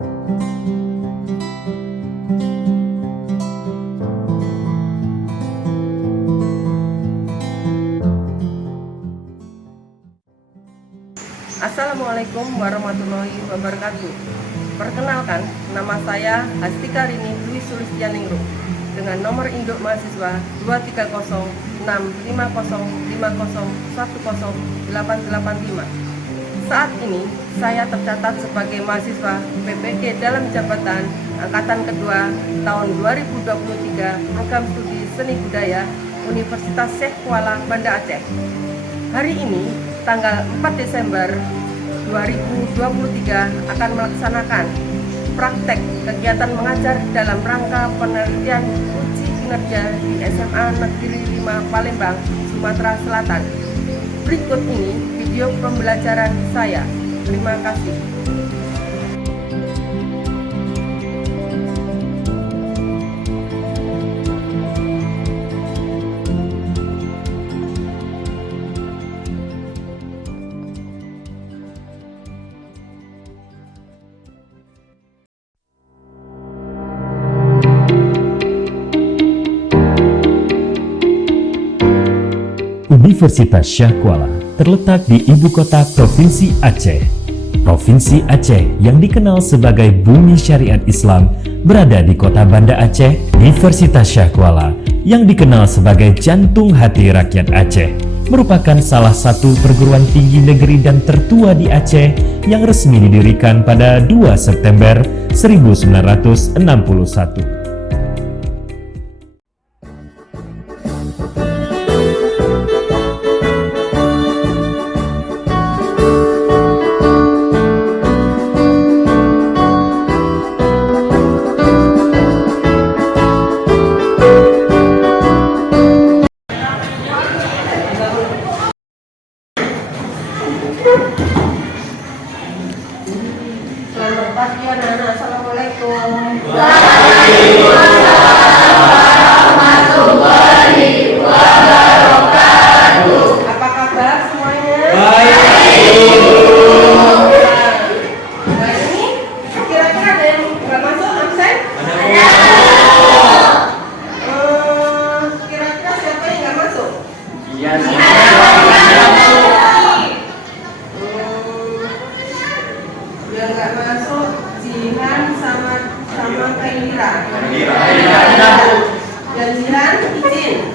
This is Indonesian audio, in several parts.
Assalamualaikum warahmatullahi wabarakatuh. Perkenalkan, nama saya Hastika Rini Dwi Sulistianingrum dengan nomor induk mahasiswa 230605050108885. Saat ini saya tercatat sebagai mahasiswa PPG dalam jabatan angkatan kedua tahun 2023 program studi seni budaya Universitas Syekh Kuala Banda Aceh. Hari ini tanggal 4 Desember 2023 akan melaksanakan praktek kegiatan mengajar dalam rangka penelitian uji kinerja di SMA Negeri 5 Palembang, Sumatera Selatan. Berikut ini video pembelajaran saya. Terima kasih. Universitas Syekh Kuala terletak di ibu kota Provinsi Aceh. Provinsi Aceh yang dikenal sebagai bumi syariat Islam berada di kota Banda Aceh. Universitas Syekh Kuala yang dikenal sebagai jantung hati rakyat Aceh merupakan salah satu perguruan tinggi negeri dan tertua di Aceh yang resmi didirikan pada 2 September 1961. Selamat pagi anak-anak. Assalamualaikum. Apa kabar semuanya? Nah ini kira-kira ada yang nggak masuk absen? Kira-kira siapa yang nggak masuk? Yang nggak masuk Jihan sama Kaira. Yang Jihan izin.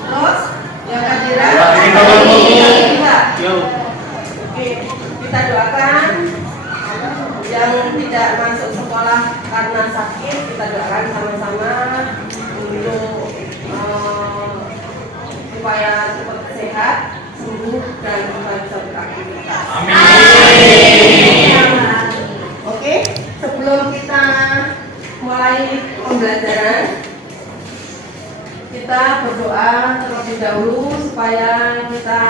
Terus yang Kadira. Oke, kita doakan yang tidak masuk sekolah karena sakit, kita doakan sama-sama untuk supaya cepat sehat, sembuh dan kembali beraktivitas. Oke, sebelum kita mulai pembelajaran, kita berdoa terlebih dahulu supaya kita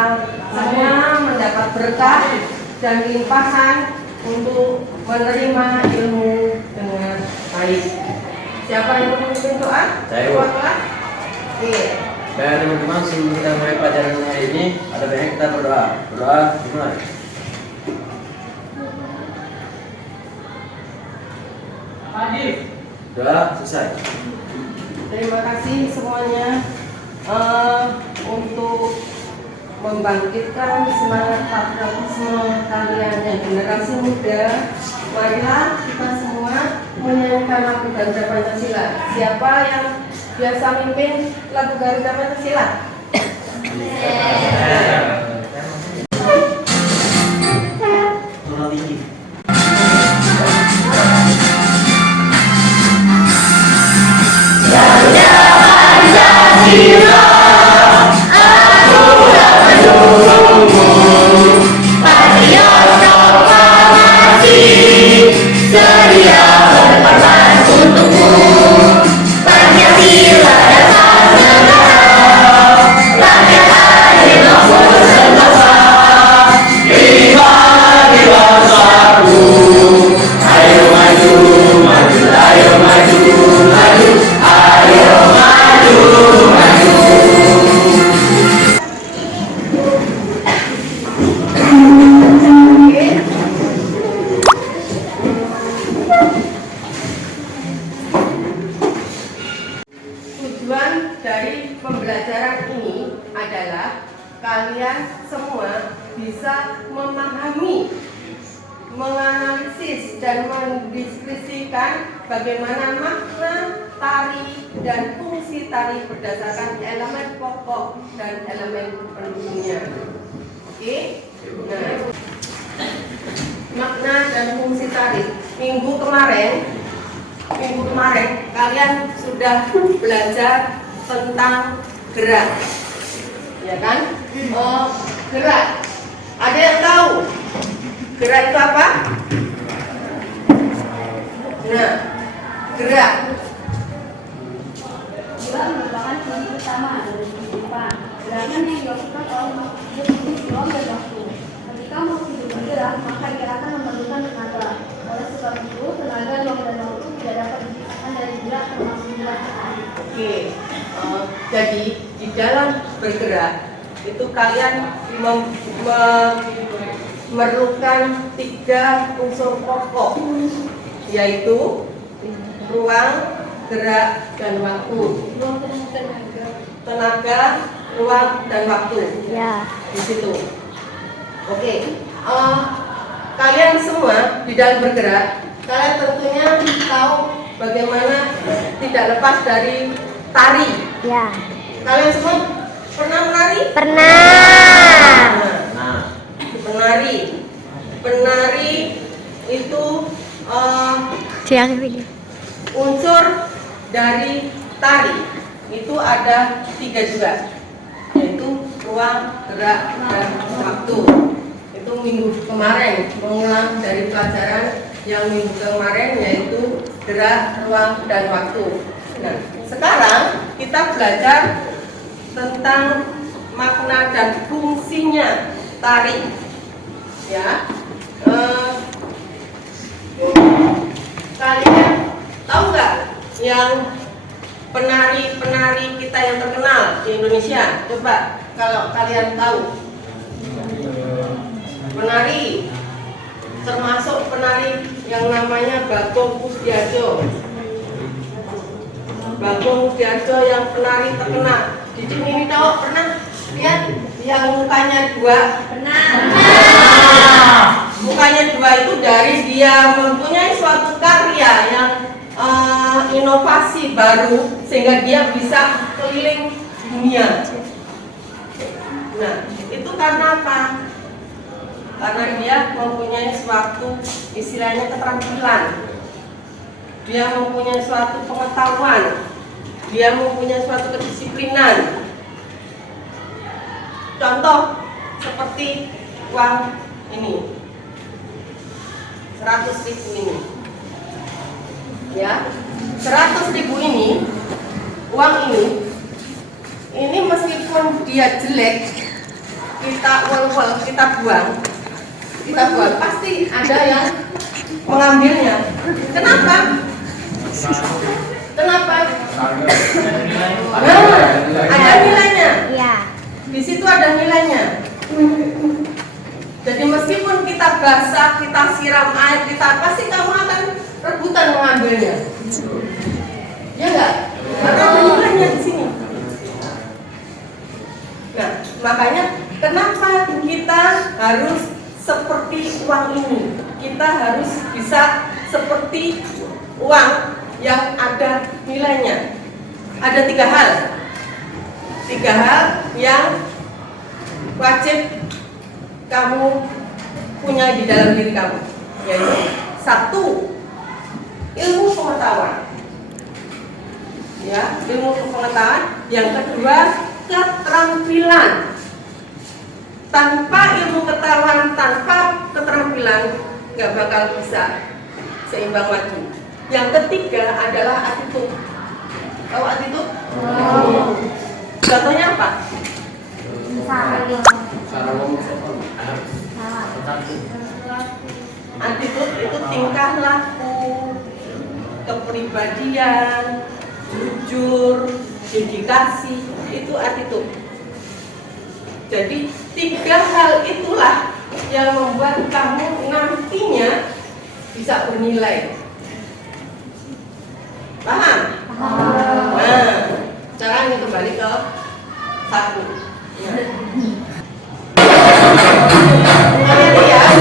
semua mendapat berkah dan limpahan untuk menerima ilmu dengan baik. Siapa yang memimpin doa? Saya. Oke. Baik teman-teman, sebelum kita mulai pelajaran hari ini, ada banyak kita berdoa. Berdoa dimulai. Doa selesai. Terima kasih semuanya untuk membangkitkan semangat patriotisme kalian yang generasi muda. Marilah kita semua menyanyikan lagu Garuda Pancasila. Siapa yang biasa mimpin lagu Garuda Pancasila? Ayo maju, maju, ayo maju, maju. menganalisis dan mendiskusikan bagaimana makna tari dan fungsi tari berdasarkan elemen pokok dan elemen pendukungnya. Oke? Nah, makna dan fungsi tari. Minggu kemarin kalian sudah belajar tentang gerak, ya kan? Gerak. Ada yang tahu gerak itu apa? Nah, gerak. Gerak merupakan kunci utama dari kehidupan. Gerakan yang dilakukan oleh makhluk hidup di ruang dan waktu. Ketika makhluk hidup bergerak, maka ia akan memerlukan tenaga. Oleh sebab itu, tenaga ruang dan waktu tidak dapat dipisahkan dari gerak termasuk gerak tari. Oke, jadi di dalam bergerak itu kalian memerlukan 3 unsur pokok, yaitu ruang, gerak, dan waktu. Tenaga, ruang, dan waktu. Ya. Di situ. Oke. Kalian semua di dalam bergerak, kalian tentunya tahu bagaimana tidak lepas dari tari. Ya. Kalian semua pernah menari? Pernah. Nah, Penari itu Siang ini. unsur dari tari itu ada 3 juga, yaitu ruang, gerak, dan waktu. Itu minggu kemarin mengulang dari pelajaran yang minggu kemarin, yaitu gerak, ruang, dan waktu. Nah, sekarang kita belajar tentang makna dan fungsinya tari. Ya, kalian tahu nggak yang penari-penari kita yang terkenal di Indonesia? Coba kalau kalian tahu. Penari, termasuk penari yang namanya Bagong Kusdiarjo. Bagong Kusdiarjo yang penari terkenal. Di sini tahu pernah lihat yang mukanya 2? Pernah. Mukanya 2 itu dari dia mempunyai suatu karya yang inovasi baru sehingga dia bisa keliling dunia. Nah, itu karena apa? Karena dia mempunyai suatu istilahnya keterampilan, dia mempunyai suatu pengetahuan, dia mempunyai suatu kedisiplinan. Contoh seperti uang ini, 100.000 ini, ya, 100.000 ini, uang ini meskipun dia jelek, kita kita buang, pasti ada yang mengambilnya. Kenapa? Ada nilainya. Ya. Di situ ada nilainya. Jadi meskipun kita basah, kita siram air, pasti kamu akan rebutan mengambilnya. Ya enggak? Karena ada nilainya di sini. Nah, makanya kenapa kita harus seperti uang ini? Kita harus bisa seperti uang yang ada nilainya. Ada 3 hal. 3 hal yang wajib kamu punya di dalam diri kamu, yaitu 1, ilmu pengetahuan. Ya, ilmu pengetahuan. Yang kedua, keterampilan. Tanpa ilmu pengetahuan, tanpa keterampilan, nggak bakal bisa seimbang maju. Yang ketiga adalah attitude. Tahu attitude? Contohnya apa? Attitude itu tingkah laku, kepribadian, jujur, dedikasi, itu attitude. Jadi 3 hal itulah yang membuat kamu nantinya bisa bernilai. Paham? Nah, sekarang ini kembali ke 1. Kalian lihat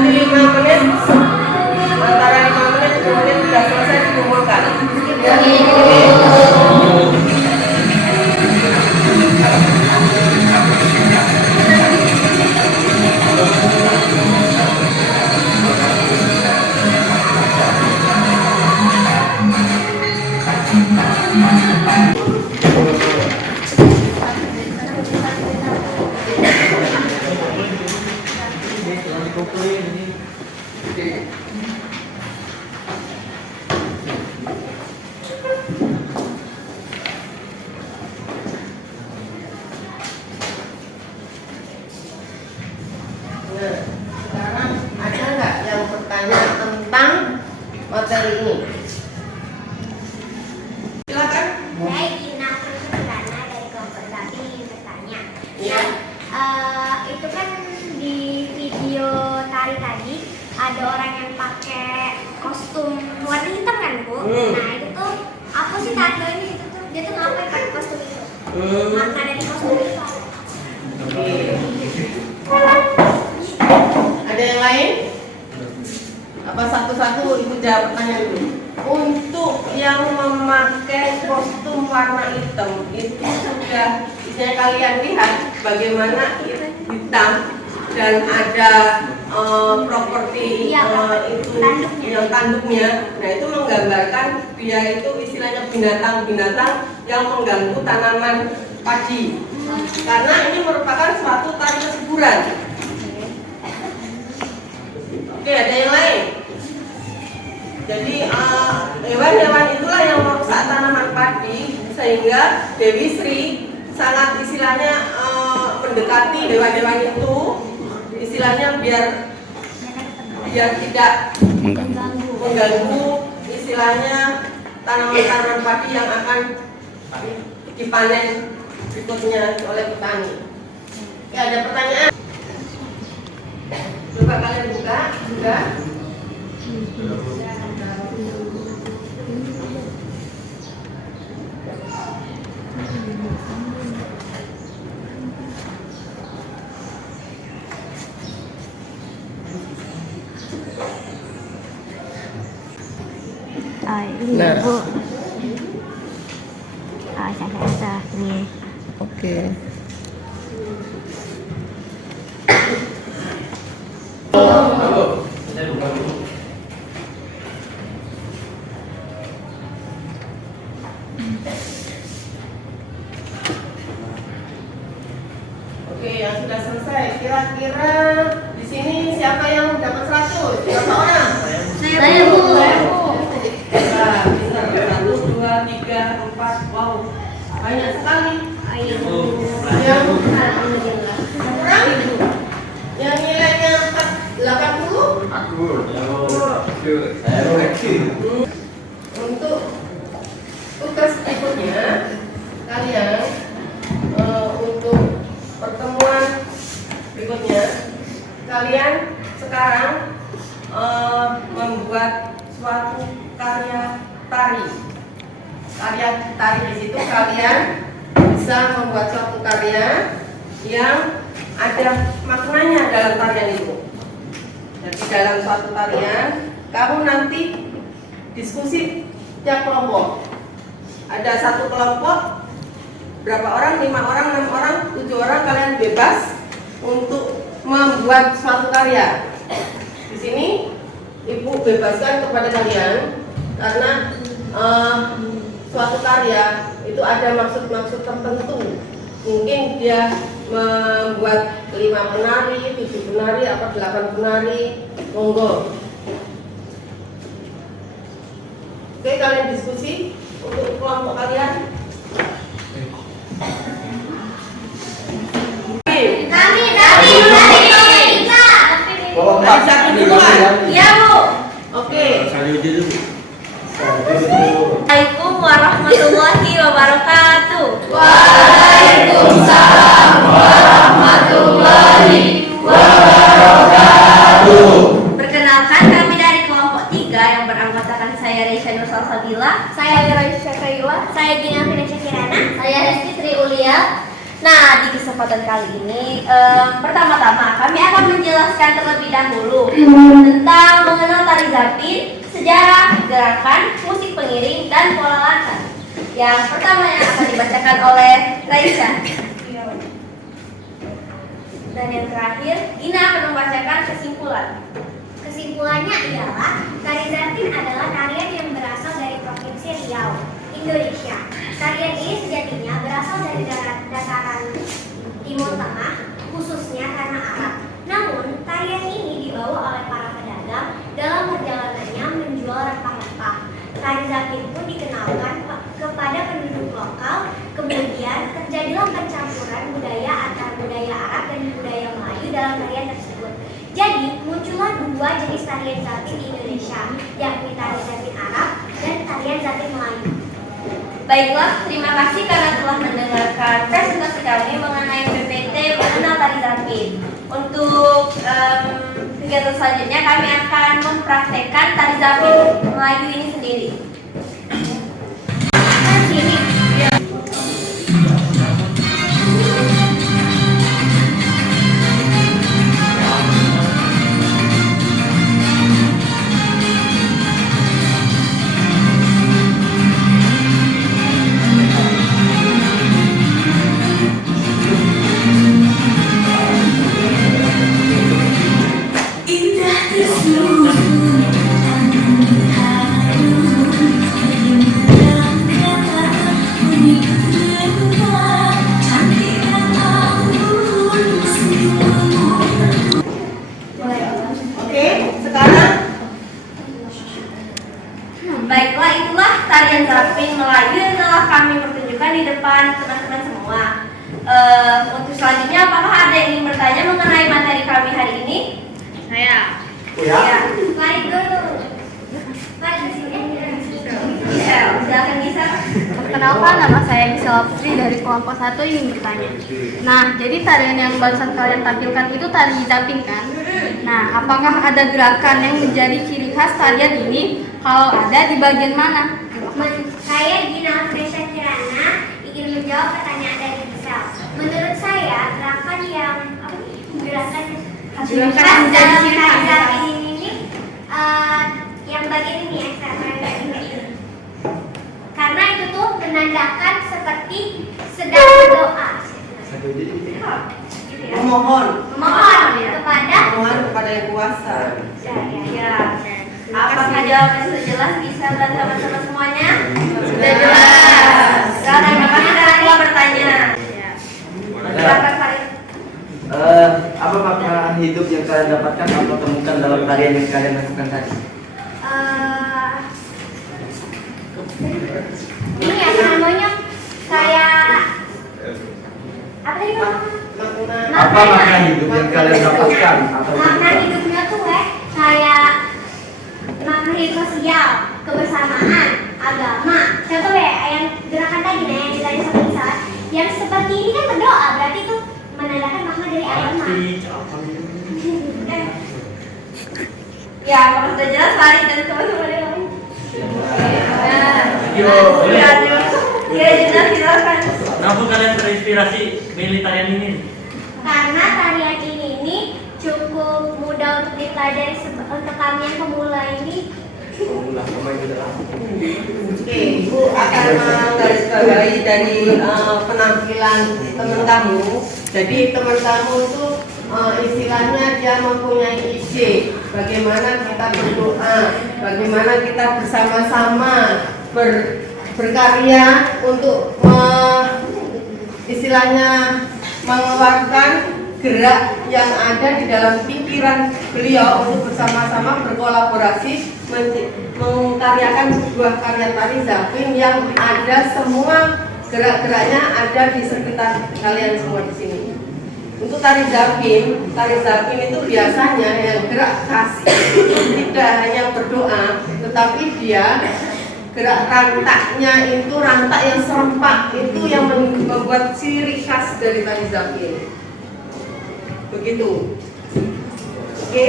Nanti 5 menit, antara 5 menit 10 menit sudah selesai dikumpulkan. Ya, Nah, sekarang ada nggak yang bertanya tentang materi ini? Silakan. Saya Gina Susana dari kelompok Zapi ingin bertanya. Iya. Itu kan di video tari tadi ada orang yang pakai kostum warna hitam kan Bu? Nah itu tuh apa sih tandanya itu tuh? Dia tuh ngapain pakai kostum itu? Makna dari kostum itu apa? Ada yang lain? Apa satu-satu ibu jawab pertanyaan dulu? Untuk yang memakai kostum warna hitam itu sudah misalnya kalian lihat bagaimana hitam dan ada properti itu yang tanduknya. Nah itu menggambarkan dia itu istilahnya binatang-binatang yang mengganggu tanaman padi. Karena ini merupakan suatu tari kesuburan. Oke, ada yang lain? Jadi hewan-hewan itulah yang merusak tanaman padi sehingga Dewi Sri sangat istilahnya mendekati hewan-hewan itu istilahnya biar tidak mengganggu istilahnya tanaman-tanaman padi yang akan dipanen berikutnya oleh petani. Ya, ada pertanyaan? Coba kalian buka juga. Ini Nah. Bu. Saya ini. Oke. Oke, yang sudah selesai. Kira-kira di sini siapa yang dapat 100? Berapa orang? Saya Bu. Nah, pintar. 1, 2, 3, 4. Wow, banyak sekali. Yang kurang? Yang nilainya 80? Untuk tugas berikutnya kalian untuk pertemuan berikutnya kalian sekarang membuat suatu karya tari. Karya tari di situ kalian bisa membuat suatu karya yang ada maknanya dalam tarian itu. Jadi dalam suatu tarian kamu nanti diskusi tiap kelompok. Ada satu kelompok berapa orang? 5 orang, 6 orang, 7 orang, kalian bebas untuk membuat suatu karya. Di sini ibu bebaskan kepada kalian karena suatu karya itu ada maksud-maksud tertentu. Mungkin dia membuat 5 penari, 7 penari, atau 8 penari, monggo. Oke, kalian diskusi untuk kelompok kalian. Dari satu duluan. Iya Bu. Oke. Assalamualaikum warahmatullahi wabarakatuh. Waalaikumsalam warahmatullahi wabarakatuh. Perkenalkan kami dari kelompok 3 yang beranggotakan saya Reisha Nur Salsabila, Saya Raisya Kaila. saya Gina Finesya Kirana, Saya Hesti Sri Ulia. Nah, di kesempatan kali ini, pertama-tama kami akan menjelaskan terlebih dahulu tentang mengenal tari zapin, sejarah, gerakan, musik pengiring, dan pola langkah. Yang pertama yang akan dibacakan oleh Raisa. Dan yang terakhir, Gina akan membacakan kesimpulan. Kesimpulannya ialah tari zapin adalah tarian yang berasal dari Provinsi Riau, Indonesia. Tarian ini sejatinya berasal dari dataran Timur Tengah, khususnya tanah Arab. Namun, tarian ini dibawa oleh para pedagang dalam perjalanannya menjual rempah-rempah. Tari zapin pun dikenalkan kepada penduduk lokal, kemudian terjadilah pencampuran budaya antara budaya Arab dan budaya Melayu dalam tarian tersebut. Jadi, muncullah dua jenis tarian zapin di Indonesia, yakni tari zapin Arab dan tarian zapin Melayu. Baiklah, terima kasih karena telah mendengarkan presentasi kami mengenai PPT mengenal tari zapin. Untuk kegiatan selanjutnya kami akan mempraktekkan tari zapin Melayu ini sendiri. Sini. Baiklah, itulah tarian zapin Melayu yang telah kami pertunjukkan di depan teman-teman semua. Untuk selanjutnya, apakah ada yang ingin bertanya mengenai materi kami hari ini? Saya. Ya. Mari dulu. Mari ke sini. Ya, silakan bisa. Perkenalkan, nama saya Gisela Putri dari kelompok 1 ingin bertanya. Nah, jadi tarian yang barusan kalian tampilkan itu tari zapin kan? Nah, apakah ada gerakan yang menjadi ciri khas tarian ini? Kalau ada, di bagian mana? Saya Gina Fresha Kirana ingin menjawab pertanyaan dari Gisel. Menurut saya gerakan yang gerakan Gerakan menjadi ciri khas. tari zapin ini yang bagian ini ya, ini. Karena itu tuh menandakan seperti sedang berdoa. Gitu ya. Memohon Memohon kepada yang kuasa. Ya. Apakah jawabannya sudah jelas bisa dan teman-teman semuanya? Sudah jelas. Terima kasih karena telah bertanya. Silakan Farid. Apa makna hidup yang kalian dapatkan atau temukan dalam tarian yang kalian lakukan tadi? Ini ya namanya kayak apa tadi Apa makna hidup yang kalian dapatkan atau makna hidupnya tuh kayak makna hidup sosial, kebersamaan, agama. Contoh yang gerakan tadi yang ditanya sama Lisa, yang seperti ini kan berdoa, berarti itu menandakan makna dari agama. Ya, apakah sudah jelas Farid dan teman-teman yang lain? Ya, jelas silakan. Kenapa kalian terinspirasi milih tarian ini? Karena tarian ini cukup mudah untuk dipelajari untuk kami yang pemula ini. Oke, Ibu akan menggarisbawahi dari penampilan teman kamu. Jadi teman kamu itu istilahnya dia mempunyai ide bagaimana kita berdoa, bagaimana kita bersama-sama berkarya untuk istilahnya mengeluarkan gerak yang ada di dalam pikiran beliau untuk bersama-sama berkolaborasi mengkaryakan sebuah karya tari zapin yang ada semua gerak-geraknya ada di sekitar kalian semua di sini. Untuk tari zapin itu biasanya yang gerak khas tidak hanya berdoa, tetapi dia gerak rantaknya itu rantak yang serempak itu yang membuat ciri khas dari tari zapin. Begitu. Oke.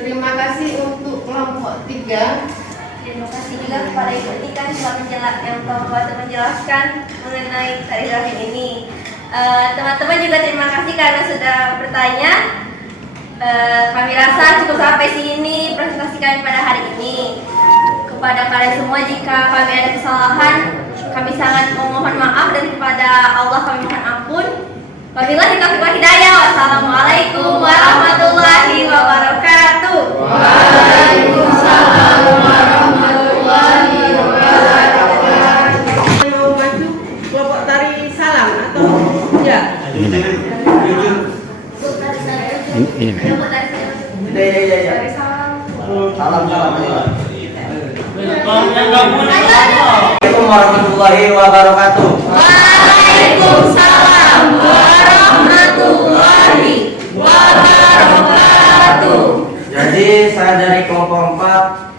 Terima kasih untuk kelompok 3. Terima kasih juga kepada Ibu Tika yang telah menjelaskan mengenai tari Zapin ini. Teman-teman juga terima kasih karena sudah bertanya. Kami rasa cukup sampai sini presentasi kami pada hari ini. Kepada kalian semua jika kami ada kesalahan, kami sangat memohon maaf dan kepada Allah kami mohon ampun. Wabillahi taufiq wal hidayah. Wassalamualaikum warahmatullahi wabarakatuh. Waalaikumsalam warahmatullahi wabarakatuh. Mau maju kelompok tari salam atau ya? Iya. Salam. Yang nggak boleh apa? Assalamualaikum warahmatullahi wabarakatuh. Waalaikumsalam warahmatullahi wabarakatuh. Jadi saya dari kelompok 4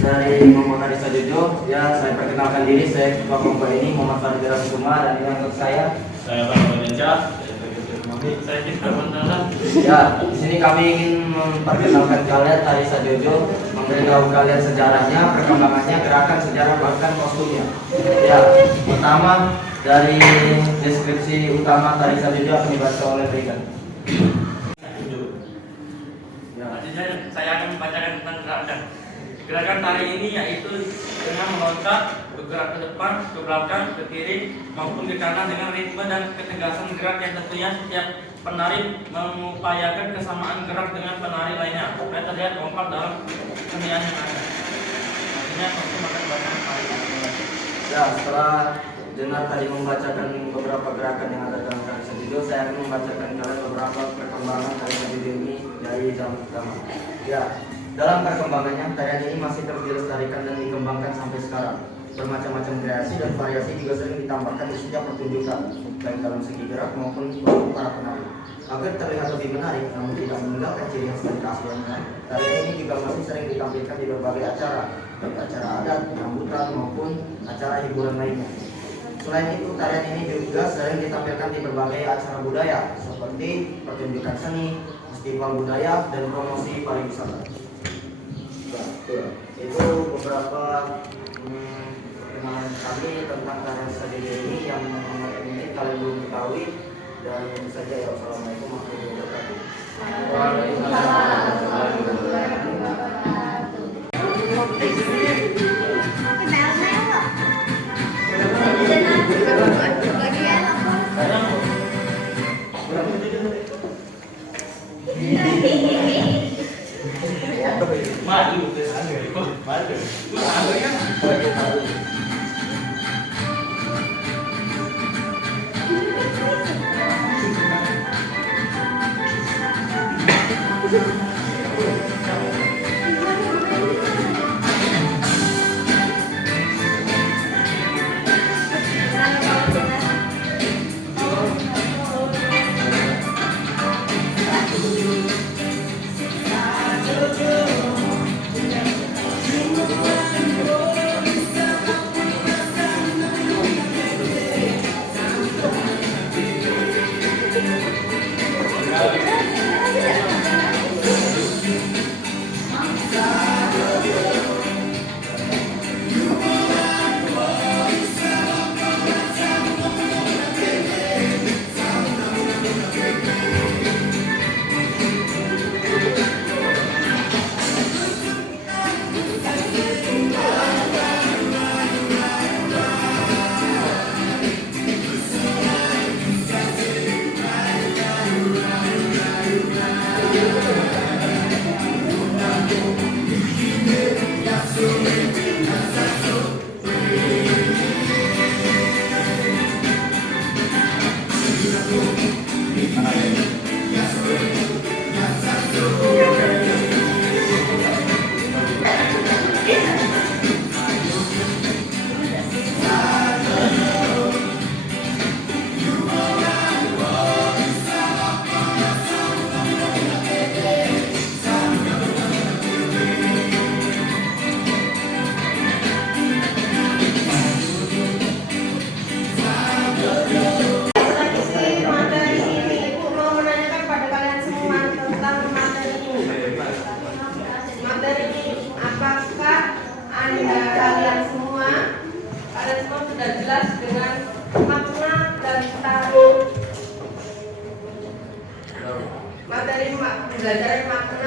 dari kelompok tari Sajojo. Ya, saya perkenalkan diri, saya ketua kelompok ini Muhammad Farid Rasuma, dan ini untuk saya. Saya Bang Indonesia. Saya tidak mendalam. Ya, di sini kami ingin memperkenalkan kalian tari Sajojo, memberitahu kalian sejarahnya, perkembangannya, gerakan, sejarah, bahkan kostumnya. Ya, pertama dari deskripsi utama tari Sajojo akan dibaca oleh Regan. Selanjutnya saya akan membacakan tentang gerakan. Gerakan tari ini yaitu dengan meloncat, bergerak ke depan, ke belakang, ke kiri, maupun ke kanan dengan ritme dan ketegasan gerak yang tentunya setiap penari mengupayakan kesamaan gerak dengan penari lainnya supaya terlihat kompak dalam kesenian yang ada. Artinya kostum akan membacakan tari. Ya, setelah dengar tadi membacakan beberapa gerakan yang ada dalam tari Sajojo, saya akan membacakan kalian beberapa perkembangan tari Sajojo ini dari zaman pertama. Ya, dalam perkembangannya, tarian ini masih terus dilestarikan dan dikembangkan sampai sekarang. Bermacam-macam kreasi dan variasi juga sering ditambahkan di setiap pertunjukan, baik dalam segi gerak maupun untuk para penari. Agar terlihat lebih menarik, namun tidak meninggalkan ciri khas dan keasliannya, tarian ini juga masih sering ditampilkan di berbagai acara, baik acara adat, penyambutan maupun acara hiburan lainnya. Selain itu, tarian ini juga sering ditampilkan di berbagai acara budaya, seperti pertunjukan seni, festival budaya, dan promosi pariwisata. Itu beberapa perkenalan kami tentang tarian Sajojo ini yang mungkin kalian belum ketahui, dan itu saja ya. Wassalamualaikum warahmatullahi wabarakatuh.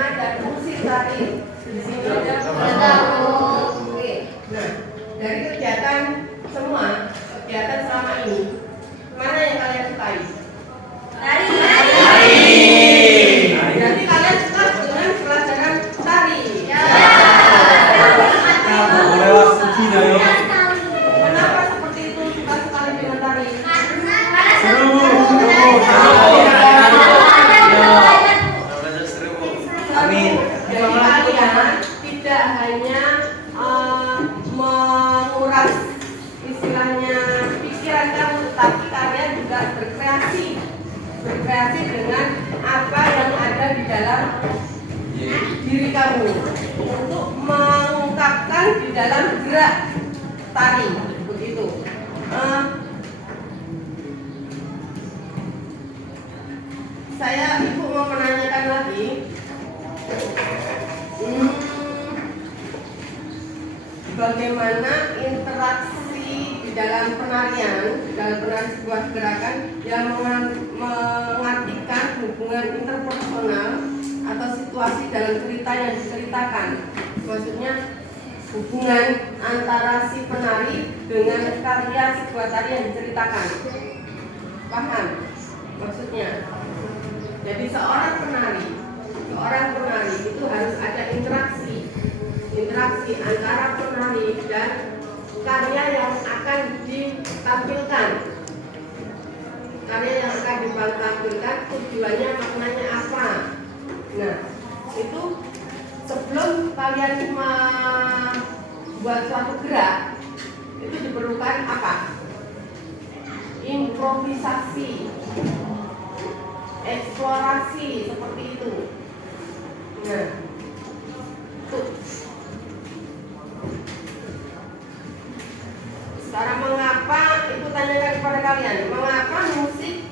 ada musik tari di sini ada Oke. Nah, dari kegiatan semua kegiatan selama ini, mana yang kalian sukai? Tari. Berarti kalian suka dengan pelajaran tari. Kenapa seperti itu suka sekali dengan tari? Amin. Jadi kalian tidak hanya menguras istilahnya pikiran kamu, tetapi kalian juga berkreasi dengan apa yang ada di dalam diri kamu untuk mengungkapkan di dalam gerak tari begitu. Saya ibu mau menanyakan lagi. Bagaimana interaksi di dalam penarian, di dalam penarian sebuah gerakan yang mengartikan hubungan interpersonal atau situasi dalam cerita yang diceritakan. Maksudnya hubungan antara si penari dengan karya sebuah tari yang diceritakan. Paham maksudnya? Jadi seorang penari itu harus ada interaksi antara penari dan karya yang akan ditampilkan. Karya yang akan ditampilkan tujuannya, maknanya apa? Nah, itu sebelum kalian membuat suatu gerak, itu diperlukan apa? Improvisasi, eksplorasi seperti itu. Nah, tuh. Sekarang mengapa itu tanyakan kepada kalian? Mengapa musik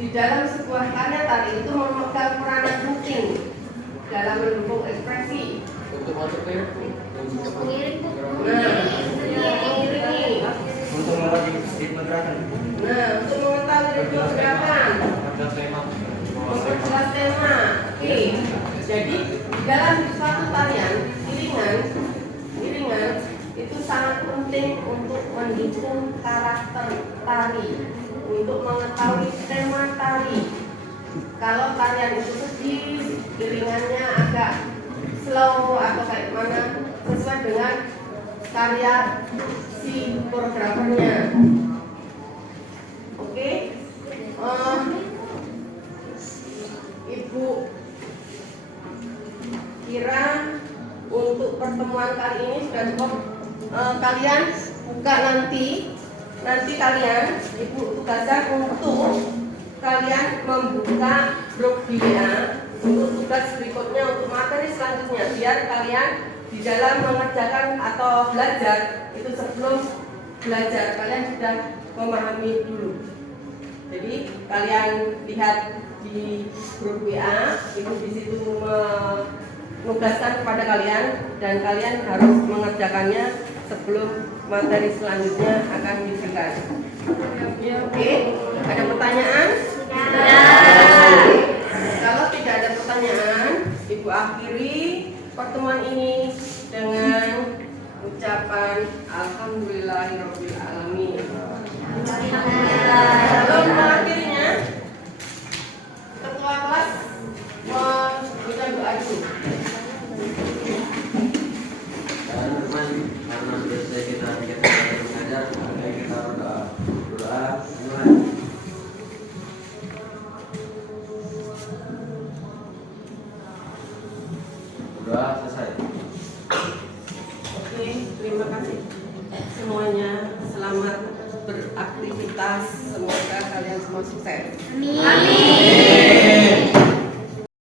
di dalam sebuah karya tari itu memegang peranan penting dalam mendukung ekspresi? Untuk masuk ke Untuk mengiring Bu. Mengiringi. untuk membuat ritme gerakan. Nah, untuk mengetahui ritme gerakan, memperjelas tema. Oke. Jadi dalam suatu tarian, iringan itu sangat penting untuk mendukung karakter tari, untuk mengetahui tema tari. Kalau tarian itu sedih, iringannya agak slow atau kayak mana, sesuai dengan karya si koreografernya. Oke. Ibu kira untuk pertemuan kali ini sudah cukup. Kalian buka nanti kalian ibu tugaskan untuk kalian membuka grup WA untuk tugas berikutnya, untuk materi selanjutnya, biar kalian di dalam mengerjakan atau belajar itu sebelum belajar kalian sudah memahami dulu. Jadi kalian lihat di grup WA, ibu di situ menugaskan kepada kalian dan kalian harus mengerjakannya sebelum materi selanjutnya akan diberikan. Oke, ada pertanyaan? Kalau tidak ada pertanyaan, ibu akhiri pertemuan ini dengan ucapan Alhamdulillahirabbil alamin. Sebelum mengakhirinya, ketua kelas memberikan doa dulu. Karena sudah selesai kita mengajar, maka kita berdoa. Berdoa selesai. Oke, terima kasih semuanya. Selamat beraktivitas. Semoga kalian semua sukses. Amin.